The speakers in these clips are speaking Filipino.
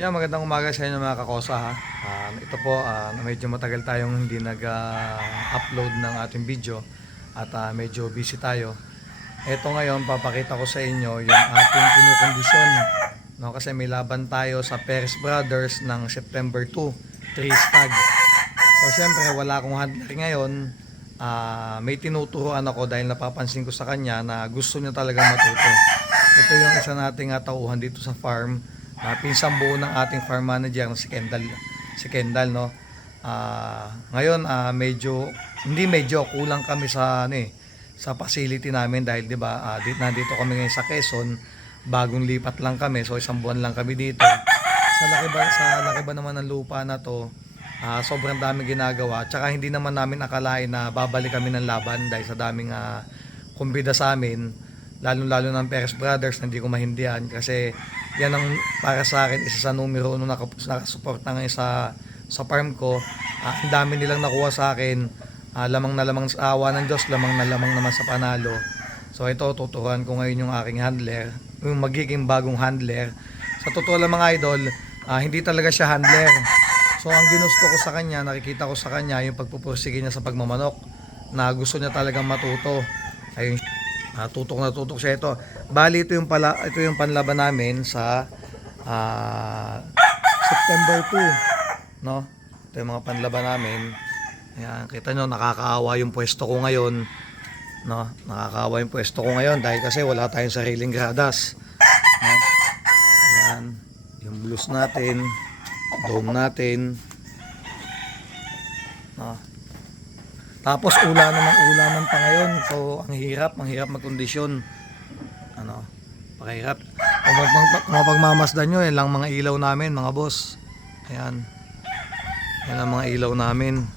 Magandang umaga sa inyo mga kakosa ha. Ito po, medyo matagal tayong hindi nag-upload ng ating video at medyo busy tayo. Ito ngayon, papakita ko sa inyo yung ating kinukondisyon. No, kasi may laban tayo sa Perez Brothers ng September 2, 3 stag. So syempre wala akong handler ngayon. May tinuturuan ako dahil napapansin ko sa kanya na gusto niya talaga matuto. Ito yung isa nating tauhan dito sa farm. Pinsang buo ng ating farm manager na si Kendall, no. Ngayon medyo kulang kami sa sa facility namin dahil 'di ba, nandito kami ngayon sa Quezon, bagong lipat lang kami, so isang buwan lang kami dito. Sa laki ba naman ng lupa na 'to, sobrang daming ginagawa. Tsaka hindi naman namin akalain na babalik kami ng laban dahil sa daming kumbida sa amin, lalo ng Perez Brothers na hindi ko mahindihan kasi yan ang para sa akin isa sa numero 1 nakasuporta ngayon sa farm ko. Ang dami nilang nakuha sa akin, lamang na lamang sa awa ng Diyos, lamang na lamang naman sa panalo. So ito, tuturuan ko ngayon yung aking handler, yung magiging bagong handler. Sa totoo lang mga idol, hindi talaga siya handler. So ang ginusto ko sa kanya, nakikita ko sa kanya yung pagpupursige niya sa pagmamanok, na gusto niya talagang matuto. Ayun, tutok siya ito. Bali ito yung panlaban namin sa September 2, no? Ito yung mga panlaban namin. Ayan, kita nyo, nakakaawa yung pwesto ko ngayon, no? Nakakaawa yung pwesto ko ngayon dahil kasi wala tayong sariling gradas, no? Ayan, yung blues natin, dome natin, no? Tapos ulanan pa ngayon. So ang hirap magkondisyon. Pakahirap. Kung mapagmamasdan nyo, yan lang mga ilaw namin mga boss. Ayan. Yan ang mga ilaw namin.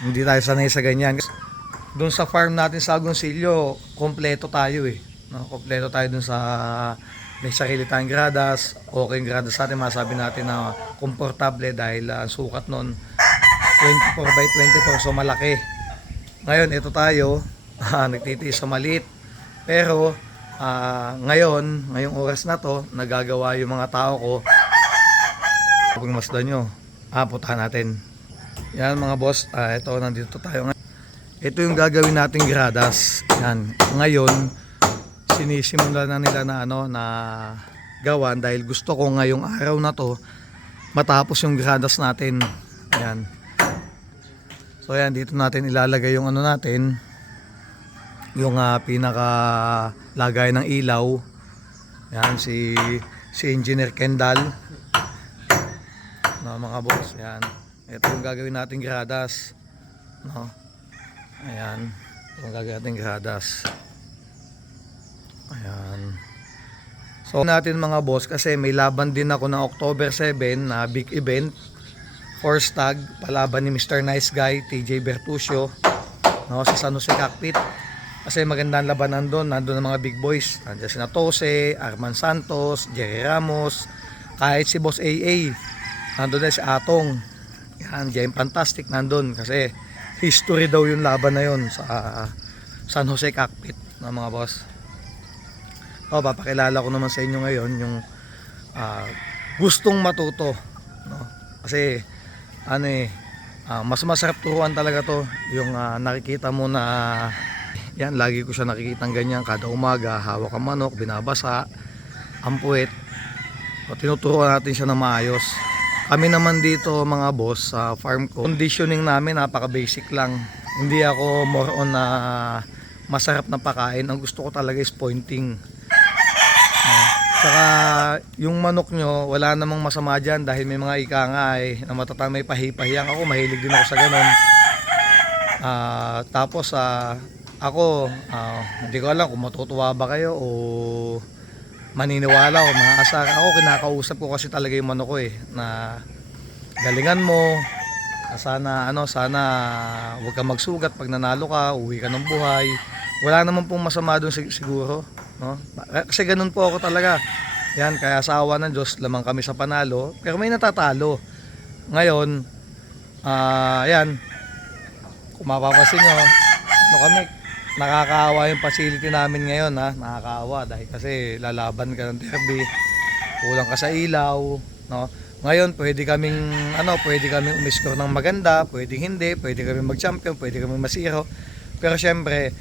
Hindi tayo sanay sa ganyan. Doon sa farm natin sa Agoncillo, kompleto tayo eh. Kompleto tayo doon sa may sarili tayong gradas. Okay yung gradas natin, masabi natin na komportable dahil ang sukat nun 24x24, so malaki. Ngayon ito tayo, nagtitiis sa maliit. Pero ngayong oras na to, nagagawa yung mga tao ko. Kapag masdan nyo, putahan natin. Yan mga boss, ito nandito tayo ngayon. Ito yung gagawin nating gradas. Yan. Ngayon, sinisimula na nila na gawan dahil gusto ko ngayong araw na to matapos yung gradas natin. Yan. So yan, dito natin ilalagay yung natin, yung pinaka lagay ng ilaw. Yan si Engineer Kendall, no, mga boss. Yan, ito yung gagawin nating gradas, no. Ayan, ito yung gagawin nating gradas. Ayan. So natin mga boss, kasi may laban din ako ng October 7 na big event, 4 stag, palaban ni Mr. Nice Guy, TJ Bertuccio, no, sa San Jose Cockpit. Kasi magandang labanan doon, nandun ang mga big boys. Nandiyan si Tose, Arman Santos, Jerry Ramos, kahit si Boss AA. Nandun na si Atong. Yan, Jaime Fantastic nandun. Kasi history daw yung laban na yun sa San Jose Cockpit, no, mga boss. Papakilala ko naman sa inyo ngayon yung gustong matuto, no? Kasi mas masarap turuan talaga to yung nakikita mo na yan, lagi ko siya nakikitang ganyan kada umaga, hawak ang manok, binabasa ang puwet. So, tinuturuan natin siya na maayos. Kami naman dito mga boss sa farm ko, conditioning namin napaka basic lang. Hindi ako more on na masarap na pakain. Ang gusto ko talaga is pointing. Saka yung manok nyo, wala namang masama dyan dahil may mga ika nga na matatang may pahipahiyang. Ako, mahilig din ako sa ganun. Tapos ako, hindi ko alam kung matutuwa ba kayo o maniniwala o maaasar. Ako, kinakausap ko kasi talaga yung manok ko na galingan mo, sana huwag kang magsugat pag nanalo ka, uwi ka ng buhay. Wala naman pong masama doon siguro, no? Kasi ganun po ako talaga. Yan, kaya sa awa ng Diyos lamang kami sa panalo, pero may natatalo. Ngayon, yan, kung mapapasin nyo, kami, nakakaawa yung facility namin ngayon, nakakaawa dahil kasi lalaban ka ng derby. kulang ka sa ilaw, no? Ngayon, pwede kaming umiscore ng maganda, pwede hindi, pwede kaming mag-champion, pwede kaming masiro. Pero syempre,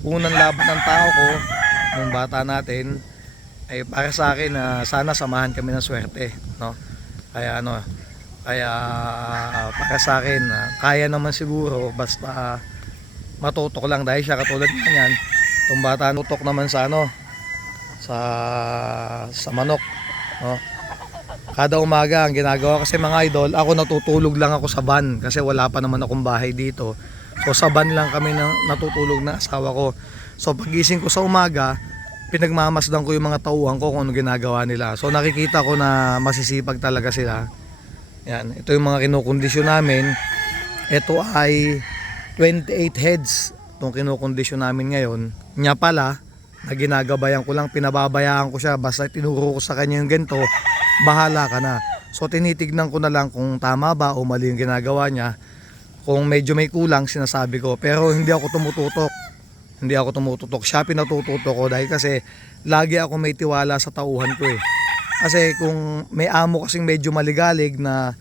unang laban ng tao ko, nung bata natin, ay para sa akin sana samahan kami ng swerte, no? Kaya para sa akin, kaya naman siguro basta matutok lang dahil siya katulad niyan. Itong bata tutok naman sa sa manok, no? Kada umaga ang ginagawa kasi mga idol, ako natutulog lang ako sa van kasi wala pa naman akong bahay dito. So sa van lang kami natutulog na asawa ko. So pagising ko sa umaga, pinagmamasdan ko yung mga tauhan ko kung ano ginagawa nila. So nakikita ko na masisipag talaga sila. Yan, ito yung mga kinukondisyon namin. Ito ay 28 heads itong kinukondisyon namin ngayon. Nya pala, na ginagabayan ko lang, pinababayaan ko siya. Basta tinuro ko sa kanya yung ganito, bahala ka na. So tinitignan ko na lang kung tama ba o mali yung ginagawa niya. Kung medyo may kulang, sinasabi ko. Pero hindi ako tumututok. Siya pinatututok ko dahil kasi lagi ako may tiwala sa tauhan ko eh. Kasi kung may amo kasing medyo maligalig na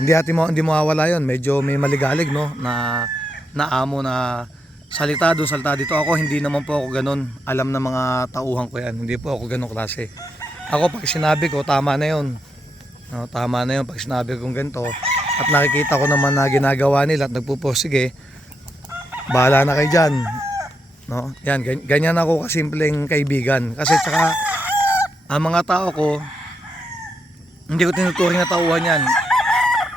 hindi mawawala yon, medyo may maligalig, no, na amo na salita dito. Ako hindi naman po ako ganun. Alam na mga tauhan ko yan, hindi po ako ganun klase. Ako pag sinabi ko tama na yon, no, tama na yon pag sinabi kong ganito at nakikita ko naman na ginagawa nila at nagpupursige, bahala na kayo dyan, no? Yan, ganyan ako kasimpleng kaibigan. Kasi tsaka ang mga tao ko, hindi ko tinuturing na tauhan yan,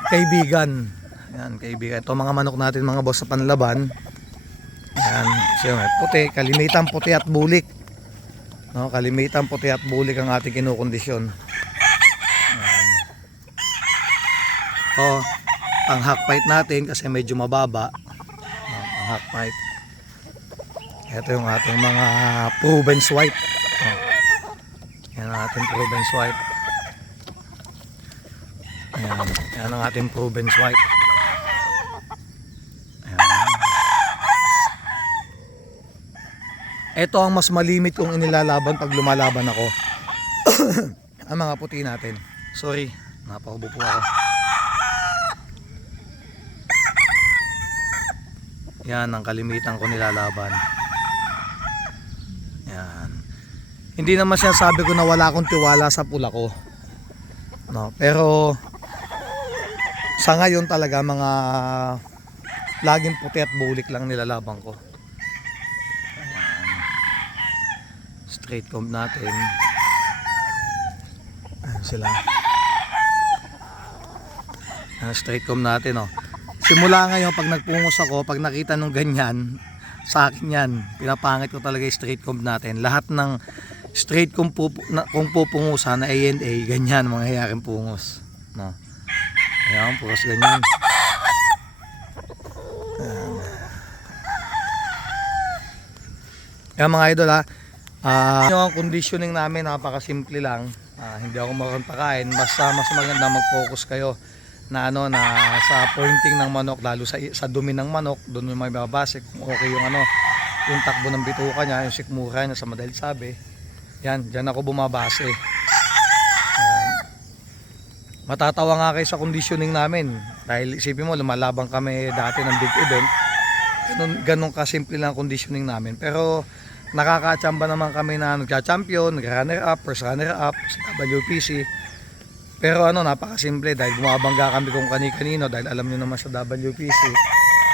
kaibigan. Yan, kaibigan. Ito mga manok natin mga boss sa panlaban. Yan, so, puti, kalimitan puti at bulik, no? Kalimitan puti at bulik ang ating kinukondisyon. Yan. Oh, ang hack fight natin kasi medyo mababa. Ang hack fight. Ito yung ating mga proven swipe. Yan ang ating proven swipe. Yan ang ating proven swipe. Ayan. Ito ang mas malimit kong inilalaban pag lumalaban ako. Ang mga puti natin. Sorry, napakubo po ako. Yan ang kalimitan ko nilalaban. Yan. Hindi naman siya sabi ko na wala akong tiwala sa pula ko, no, pero sa ngayon talaga mga laging puti at bulik lang nilalaban ko. Ayan. Straight comb natin. Ayan sila. Ayan, straight comb natin, oh. Simula ngayon pag nagpungos ako, pag nakita nung ganyan, sa akin yan, pinapangit ko talaga yung straight comb natin. Lahat ng straight kung pupungusan na A&A, ganyan mangyayaring pungos, no? Ayan, pungos ganyan. Ayan mga idol, yung conditioning namin napakasimple lang. Hindi ako makapakain, basta mas maganda mag-focus kayo na sa pointing ng manok, lalo sa dumi ng manok. Doon yung may babase kung okay yung yung takbo ng bituka niya, yung sikmura niya sa madalit sabi. Yan, dyan ako bumabase. Matatawa nga kayo sa conditioning namin dahil isipin mo lumalaban kami dati ng big event. Ganun kasimple lang conditioning namin, pero nakakatsamba naman kami na nagka-champion, nag-runner up, first runner up sa WPC. Pero napakasimple dahil bumabangga kami kung kani-kanino dahil alam niyo naman sa WPC,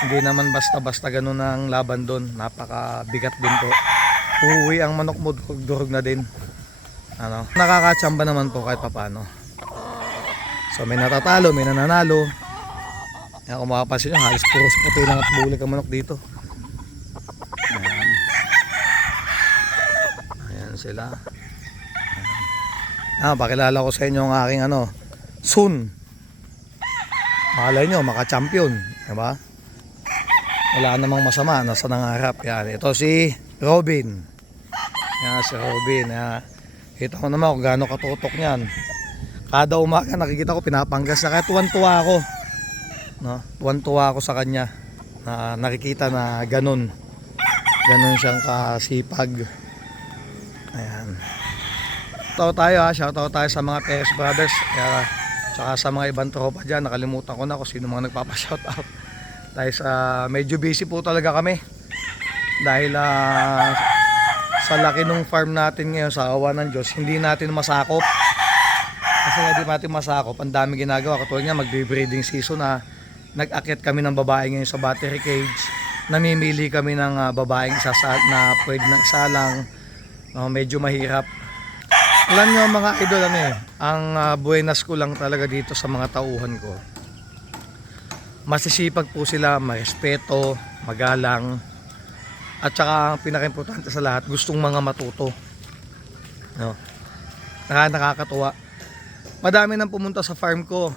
hindi naman basta-basta ganun ang laban doon. Napakabigat din po. Uuwi ang manok mo, durog na din. Nakakatsamba naman po kahit papano. So may natatalo, may nananalo. Kaya kung makapansin nyo, halos puros puti lang at bulik ang manok dito. Ayan. Ayan sila. Pakilala ko sa inyo ang aking soon. Malay nyo, maka-champion, diba? Wala namang masama, nasa nangarap. Yan, ito si Robin. Yan si Robin. Yan. Kita ko naman kung gaano katutok niyan. Kada umaga nakikita ko pinapanggas na, kaya tuwan-tuwa ako, no? Tuwan-tuwa ako sa kanya na nakikita na ganun siyang kasipag. Ayan. Shoutout tayo ha, shoutout tayo sa mga PS Brothers. Kaya, tsaka sa mga ibang tropa dyan, nakalimutan ko na kung sino mga nagpapa-shoutout. Dahil sa medyo busy po talaga kami. Dahil sa laki ng farm natin ngayon, sa awa ng Diyos, hindi natin masakop. Kasi hindi natin masakop, ang dami ginagawa. Katulad nga, magbe-breeding season na nag-akyat kami ng babae ngayon sa battery cage. Namimili kami ng babaeng na pwede na isa lang. Medyo mahirap. Alam nyo mga idol, ang buenas ko lang talaga dito sa mga tauhan ko. Masisipag po sila, marespeto, magalang. At saka ang pinaka-importante sa lahat, gustong mga matuto. No? Nakakatuwa. Madami nang pumunta sa farm ko.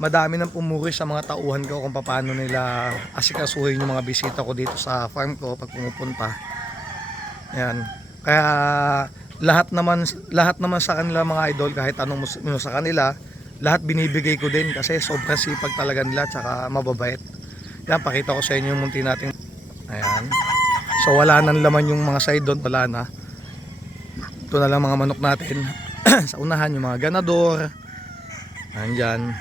Madami nang pumuri sa mga tauhan ko kung paano nila asikasuhin yung mga bisita ko dito sa farm ko pag pumupunta. Yan. Kaya lahat naman sa kanila mga idol, kahit anong sa kanila, lahat binibigay ko din kasi sobrang sipag talaga nila, tsaka mababait. Yan, pakita ko sa inyo yung munti natin. Ayan. So wala nang laman yung mga side doon, wala na. Ito na lang mga manok natin. Sa unahan yung mga ganador. Andyan.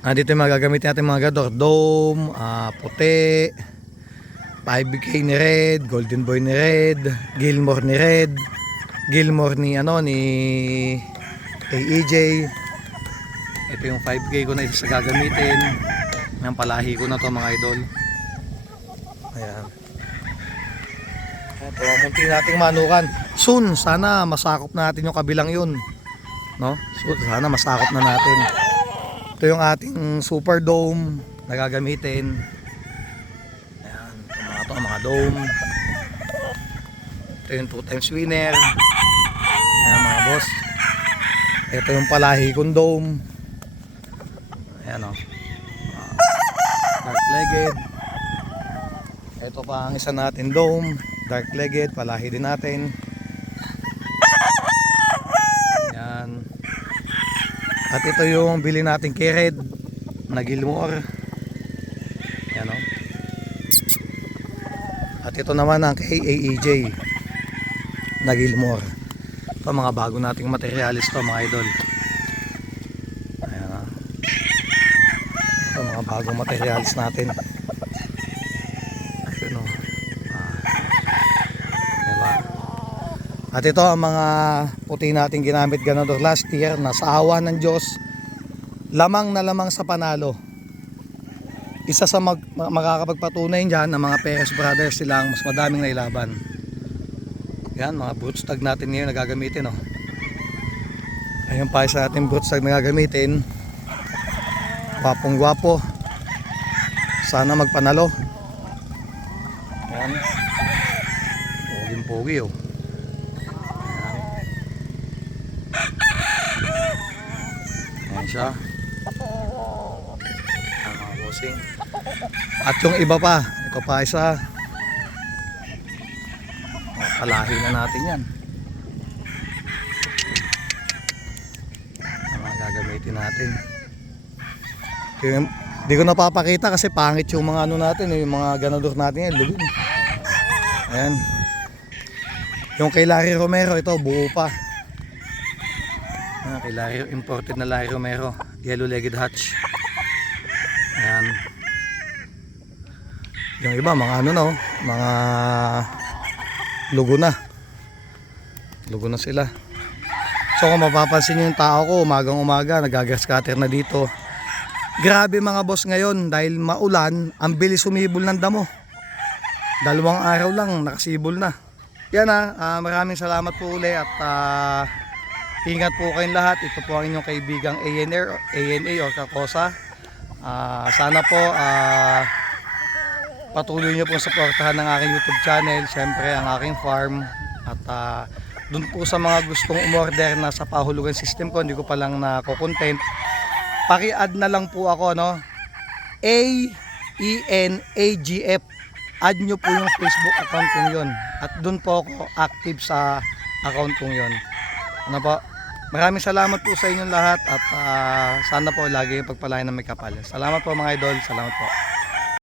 Dito yung mga gagamitin natin mga ganador. Dome, puti, 5K ni Red, Golden Boy ni Red, Gilmore ni Red, Gilmore ni AEJ. Ito yung 5K ko na isa sa gagamitin. Yung palahi ko na to mga idol. Ayan. Ito ang munti nating manukan. Soon, sana masakop natin yung kabilang yun. No? So, sana masakop na natin. Ito yung ating super dome na gagamitin. Ayan. Ito mga dome. Ito yung 2 times winner. Ayan mga boss. Ito yung palahi kong dome. Ayan o. Dark legged. Ito pa ang isa natin dome. Dark legged, palahi din natin. Yan. At ito yung bili natin kay Red na Gilmore. Yan o. At ito naman ang kay AEJ na Gilmore. Ito mga bago nating materialis to mga idol. Ayan o. Ito mga bagong materialis natin. At ito ang mga puti nating ginamit ganador last year na sa awa ng Diyos lamang na lamang sa panalo. Isa sa makakapagpatunay dyan ng mga PS Brothers, silang mas madaming nailaban. Yan mga broodstag natin ngayon na gagamitin. Ayun pa sa ating broodstag na gagamitin. Gwapong gwapo. Sana magpanalo. Yan. Poging pogi oh. Ayan siya. Ang mga bossing. At yung iba pa, ito pa isa. Palahi na natin yan. Ang mga gagamitin natin. Hindi ko napapakita kasi pangit yung mga ano natin, yung mga ganador natin yan. Lubin. Ayan. Yung kay Larry Romero, ito buo pa. Kay Larry, imported na Larry Romero, yellow-legged hatch. Ayan. Yung iba, mga ano na, mga lugo na. Lugo na sila. So kung mapapansin nyo yung tao ko, umagang-umaga, nagagas cutter na dito. Grabe mga boss ngayon, dahil maulan, ang bilis sumibol ng damo. 2 araw lang, nakasibol na. Yan maraming salamat po uli at ingat po kayong lahat. Ito po ang inyong kaibigang ANA or Kakosa. Sana po patuloy nyo po suportahan ng aking YouTube channel, syempre ang aking farm. At dun po sa mga gustong umorder na sa pahulugan system ko, hindi ko pa lang nako-content, paki-add na lang po ako, no? AENAGF. Add nyo po yung Facebook account kong yun. At dun po ako active sa account kong yun. Ano po? Maraming salamat po sa inyong lahat at sana po lagi yung pagpalain ng may kapal. Salamat po mga idol. Salamat po.